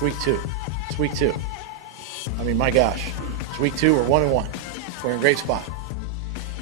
It's week two. It's week two. I mean, my gosh. It's week two. We're 1-1. We're in a great spot.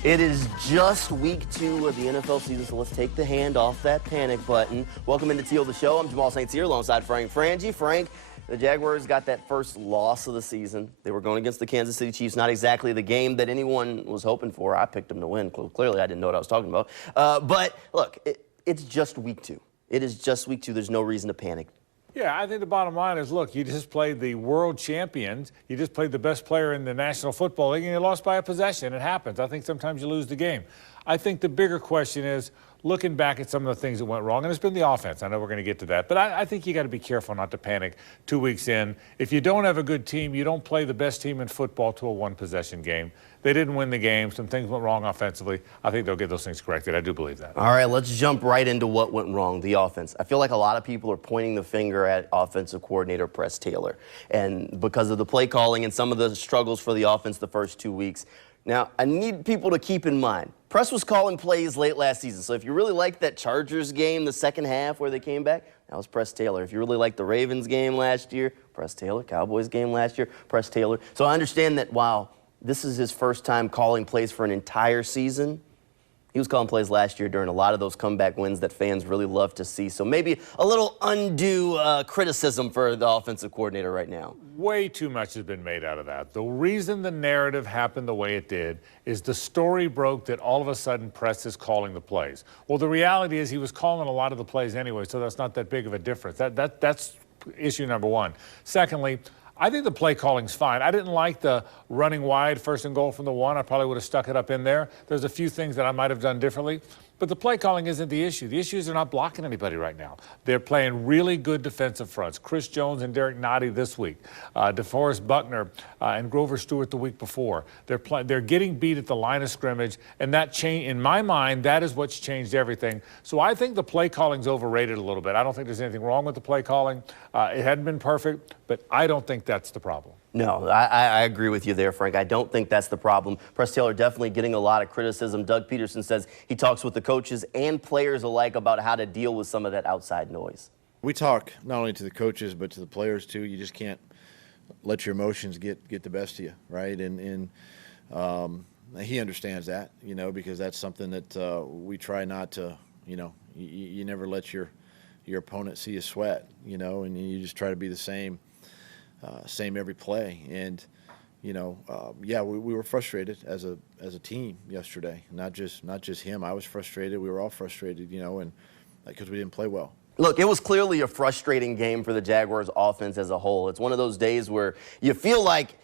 It is just week 2 of the NFL season, so let's take the hand off that panic button. Welcome into Teal, the show. I'm Jamal St. Cyr alongside Frank Frangie. Frank, the Jaguars got that first loss of the season. They were going against the Kansas City Chiefs, not exactly the game that anyone was hoping for. I picked them to win. Clearly, I didn't know what I was talking about. But, look, it's just week 2. It is just week 2. There's no reason to panic. Yeah, I think the bottom line is, look, you just played the world champions. You just played the best player in the National Football League, and you lost by a possession. It happens. I think sometimes you lose the game. I think the bigger question is, looking back at some of the things that went wrong, and it's been the offense. I know we're going to get to that. But I think you got to be careful not to panic 2 weeks in. If you don't have a good team, you don't play the best team in football to a one-possession game. They didn't win the game. Some things went wrong offensively. I think they'll get those things corrected. I do believe that. All right, let's jump right into what went wrong, the offense. I feel like a lot of people are pointing the finger at offensive coordinator Press Taylor, and because of the play calling and some of the struggles for the offense the first 2 weeks. Now, I need people to keep in mind, Press was calling plays late last season, so if you really liked that Chargers game, the second half where they came back, that was Press Taylor. If you really liked the Ravens game last year, Press Taylor. Cowboys game last year, Press Taylor. So I understand that while this is his first time calling plays for an entire season, he was calling plays last year during a lot of those comeback wins that fans really love to see. So maybe a little undue criticism for the offensive coordinator right now. Way too much has been made out of that. The reason the narrative happened the way it did is the story broke that all of a sudden Press is calling the plays. Well, the reality is he was calling a lot of the plays anyway, so that's not that big of a difference. That's issue number one. Secondly, I think the play calling's fine. I didn't like the running wide, 1st and goal from the 1. I probably would have stuck it up in there. There's a few things that I might have done differently. But the play calling isn't the issue. The issue is they're not blocking anybody right now. They're playing really good defensive fronts. Chris Jones and Derek Nottie this week. DeForest Buckner and Grover Stewart the week before. They're getting beat at the line of scrimmage, and that change, in my mind, that is what's changed everything. So I think the play calling's overrated a little bit. I don't think there's anything wrong with the play calling. It hadn't been perfect, but I don't think that's the problem. No, I agree with you there, Frank. I don't think that's the problem. Press Taylor definitely getting a lot of criticism. Doug Peterson says he talks with the coaches and players alike about how to deal with some of that outside noise. We talk not only to the coaches but to the players too. You just can't let your emotions get the best of you, right? And he understands that, you know, because that's something that we try not to, you know, you never let your opponent see you sweat, you know, and you just try to be the same every play. And you know, yeah, we were frustrated as a team yesterday. Not just him. I was frustrated. We were all frustrated, you know, and because we didn't play well. Look, it was clearly a frustrating game for the Jaguars offense as a whole. It's one of those days where you feel like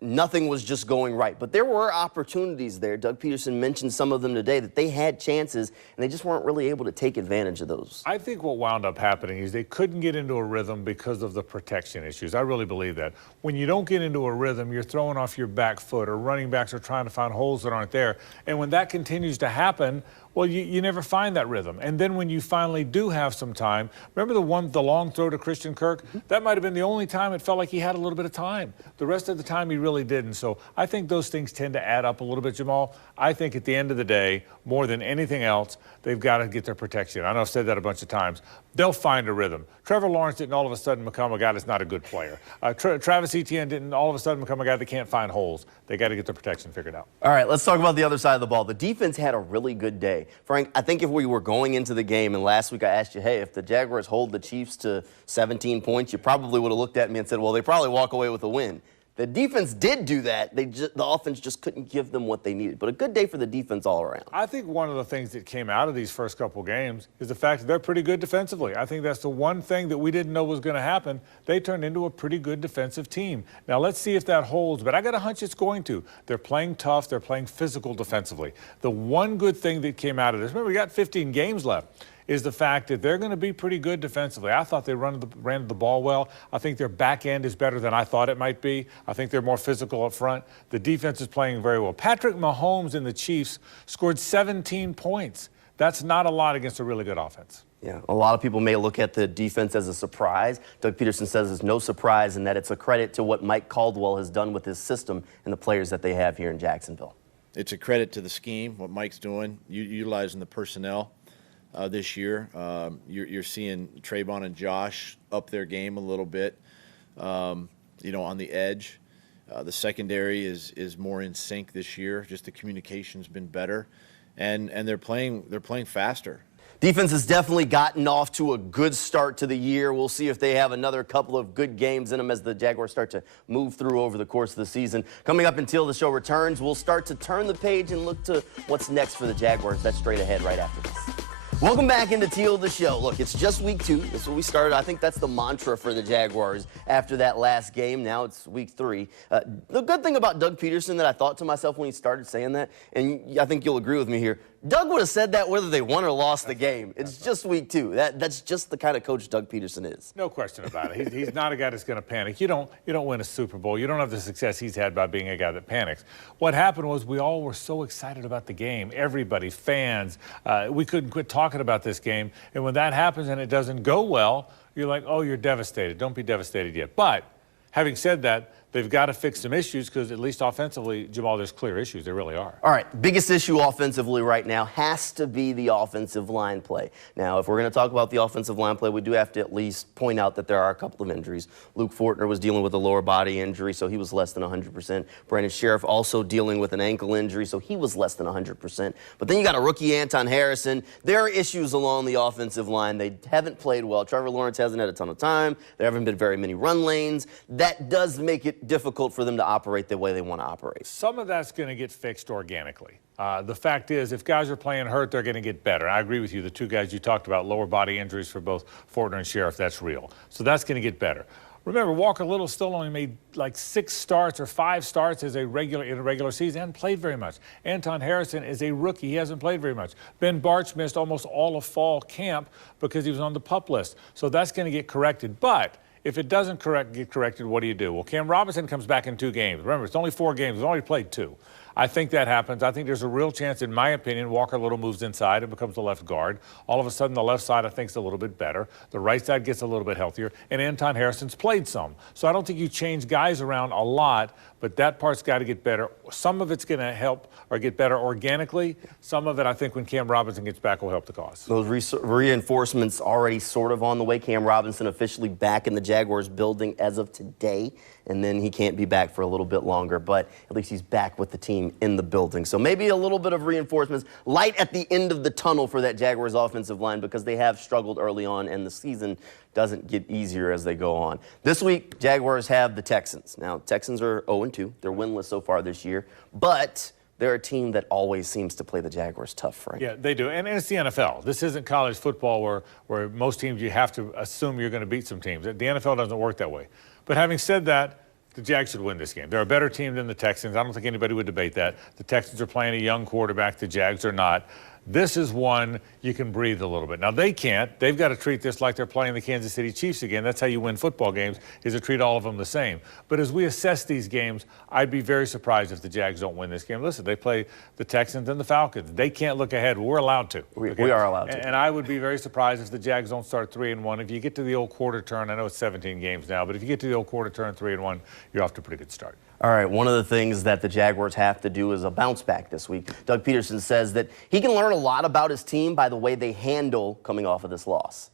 nothing was just going right. But there were opportunities there. Doug Peterson mentioned some of them today, that they had chances, and they just weren't really able to take advantage of those. I think what wound up happening is they couldn't get into a rhythm because of the protection issues. I really believe that. When you don't get into a rhythm, you're throwing off your back foot, or running backs are trying to find holes that aren't there. And when that continues to happen, well, you never find that rhythm. And then when you finally do have some time, remember the long throw to Christian Kirk? That might have been the only time it felt like he had a little bit of time. The rest of the time he really didn't. So I think those things tend to add up a little bit, Jamal. I think at the end of the day, more than anything else, they've got to get their protection. I know I've said that a bunch of times. They'll find a rhythm. Trevor Lawrence didn't all of a sudden become a guy that's not a good player. Travis Etienne didn't all of a sudden become a guy that can't find holes. They got to get their protection figured out. All right, let's talk about the other side of the ball. The defense had a really good day. Frank, I think if we were going into the game, and last week I asked you, hey, if the Jaguars hold the Chiefs to 17 points, you probably would have looked at me and said, well, they probably walk away with a win. The defense did do that. The offense just couldn't give them what they needed. But a good day for the defense all around. I think one of the things that came out of these first couple games is the fact that they're pretty good defensively. I think that's the one thing that we didn't know was going to happen. They turned into a pretty good defensive team. Now, let's see if that holds. But I got a hunch it's going to. They're playing tough. They're playing physical defensively. The one good thing that came out of this, remember, we got 15 games left, is the fact that they're going to be pretty good defensively. I thought they ran the ball well. I think their back end is better than I thought it might be. I think they're more physical up front. The defense is playing very well. Patrick Mahomes and the Chiefs scored 17 points. That's not a lot against a really good offense. Yeah, a lot of people may look at the defense as a surprise. Doug Peterson says it's no surprise, and that it's a credit to what Mike Caldwell has done with his system and the players that they have here in Jacksonville. It's a credit to the scheme, what Mike's doing, utilizing the personnel. This year, you're seeing Trayvon and Josh up their game a little bit. on the edge. The secondary is more in sync this year. Just the communication's been better, and they're playing faster. Defense has definitely gotten off to a good start to the year. We'll see if they have another couple of good games in them as the Jaguars start to move through over the course of the season. Coming up until the show returns, we'll start to turn the page and look to what's next for the Jaguars. That's straight ahead right after this. Welcome back into Teal, the show. Look, it's just week 2. That's what we started. I think that's the mantra for the Jaguars after that last game. Now it's week 3. The good thing about Doug Peterson that I thought to myself when he started saying that, and I think you'll agree with me here, Doug would have said that whether they won or lost the game. It's just week 2. That's just the kind of coach Doug Peterson is. No question about it. He's not a guy that's going to panic. You don't win a Super Bowl. You don't have the success he's had by being a guy that panics. What happened was we all were so excited about the game. Everybody, fans, we couldn't quit talking about this game. And when that happens and it doesn't go well, you're like, oh, you're devastated. Don't be devastated yet. But having said that, they've got to fix some issues because at least offensively, Jamal, there's clear issues. There really are. All right, biggest issue offensively right now has to be the offensive line play. Now, if we're going to talk about the offensive line play, we do have to at least point out that there are a couple of injuries. Luke Fortner was dealing with a lower body injury, so he was less than 100%. Brandon Sheriff also dealing with an ankle injury, so he was less than 100%. But then you got a rookie, Anton Harrison. There are issues along the offensive line. They haven't played well. Trevor Lawrence hasn't had a ton of time. There haven't been very many run lanes. That does make it difficult for them to operate the way they want to operate. Some of that's going to get fixed organically. The fact is, if guys are playing hurt, they're going to get better. I agree with you. The two guys you talked about, lower body injuries for both Fortner and Sheriff, that's real. So that's going to get better. Remember, Walker Little still only made like 6 starts or 5 starts in a regular season. He hasn't played very much. Anton Harrison is a rookie. He hasn't played very much. Ben Barch missed almost all of fall camp because he was on the PUP list. So that's going to get corrected. But if it doesn't get corrected, what do you do? Well, Cam Robinson comes back in 2 games. Remember, it's only 4 games. He's only played 2. I think that happens. I think there's a real chance, in my opinion, Walker Little moves inside and becomes the left guard. All of a sudden, the left side, I think, is a little bit better. The right side gets a little bit healthier. And Anton Harrison's played some. So I don't think you change guys around a lot, but that part's got to get better. Some of it's going to help or get better organically. Some of it, I think, when Cam Robinson gets back, will help the cause. Those reinforcements already sort of on the way. Cam Robinson officially back in the Jaguars building as of today, and then he can't be back for a little bit longer, but at least he's back with the team in the building. So maybe a little bit of reinforcements, light at the end of the tunnel for that Jaguars offensive line because they have struggled early on, and the season doesn't get easier as they go on. This week, Jaguars have the Texans. Now, Texans are 0-2. They're winless so far this year, but they're a team that always seems to play the Jaguars tough, Frank. Yeah, they do. And it's the NFL. This isn't college football where most teams you have to assume you're going to beat some teams. The NFL doesn't work that way. But having said that, the Jags should win this game. They're a better team than the Texans. I don't think anybody would debate that. The Texans are playing a young quarterback. The Jags are not. This is one you can breathe a little bit. Now, they can't. They've got to treat this like they're playing the Kansas City Chiefs again. That's how you win football games, is to treat all of them the same. But as we assess these games, I'd be very surprised if the Jags don't win this game. Listen, they play the Texans and the Falcons. They can't look ahead. We're allowed to. We are allowed to. And I would be very surprised if the Jags don't start 3-1. If you get to the old quarter turn, I know it's 17 games now, but if you get to the old quarter turn 3-1, you're off to a pretty good start. All right, one of the things that the Jaguars have to do is a bounce back this week. Doug Peterson says that he can learn a lot about his team by the way they handle coming off of this loss.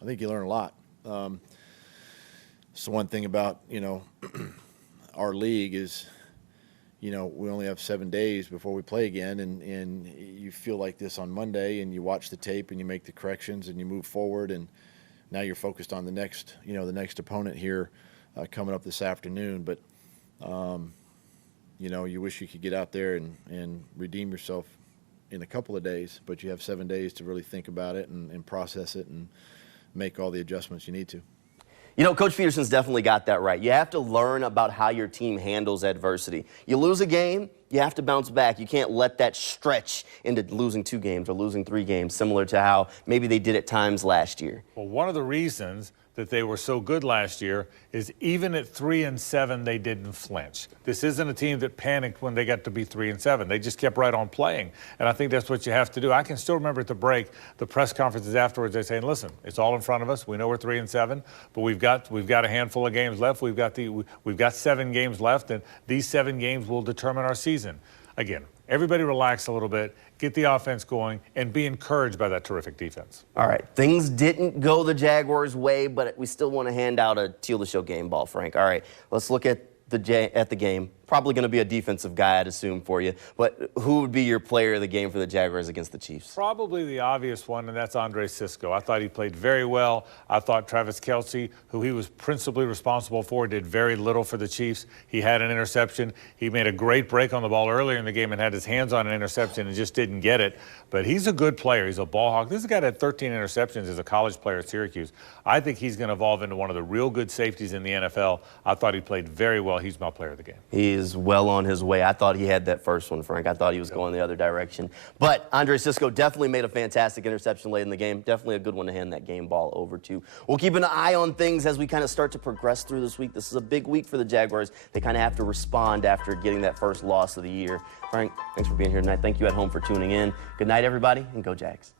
I think you learn a lot. So one thing about, our league is, we only have 7 days before we play again, and you feel like this on Monday, and you watch the tape, and you make the corrections, and you move forward, and now you're focused on the next opponent here coming up this afternoon. But you wish you could get out there and redeem yourself in a couple of days, but you have 7 days to really think about it and process it and make all the adjustments you need to. Coach Peterson's definitely got that right. You have to learn about how your team handles adversity. You lose a game, you have to bounce back. You can't let that stretch into losing 2 games or losing 3 games, similar to how maybe they did at times last year. Well, one of the reasons that they were so good last year is even at 3-7, they didn't flinch. This isn't a team that panicked when they got to be 3-7. They just kept right on playing. And I think that's what you have to do. I can still remember at the break, the press conferences afterwards, they saying, listen, it's all in front of us. We know we're 3-7, but we've got a handful of games left. We've got 7 games left, and these 7 games will determine our season. Again, Everybody relax a little bit, get the offense going, and be encouraged by that terrific defense. All right, things didn't go the Jaguars' way, but we still want to hand out a Teal the Show game ball, Frank. All right, let's look at the game. Probably going to be a defensive guy, I'd assume, for you. But who would be your player of the game for the Jaguars against the Chiefs? Probably the obvious one, and that's Andre Sisco. I thought he played very well. I thought Travis Kelce, who he was principally responsible for, did very little for the Chiefs. He had an interception. He made a great break on the ball earlier in the game and had his hands on an interception and just didn't get it. But he's a good player. He's a ball hawk. This is a guy that had 13 interceptions as a college player at Syracuse. I think he's going to evolve into one of the real good safeties in the NFL. I thought he played very well. He's my player of the game. He is well on his way. I thought he had that first one, Frank. I thought he was going the other direction. But Andre Sisco definitely made a fantastic interception late in the game. Definitely a good one to hand that game ball over to. We'll keep an eye on things as we kind of start to progress through this week. This is a big week for the Jaguars. They kind of have to respond after getting that first loss of the year. Frank, thanks for being here tonight. Thank you at home for tuning in. Good night, everybody, and go Jags.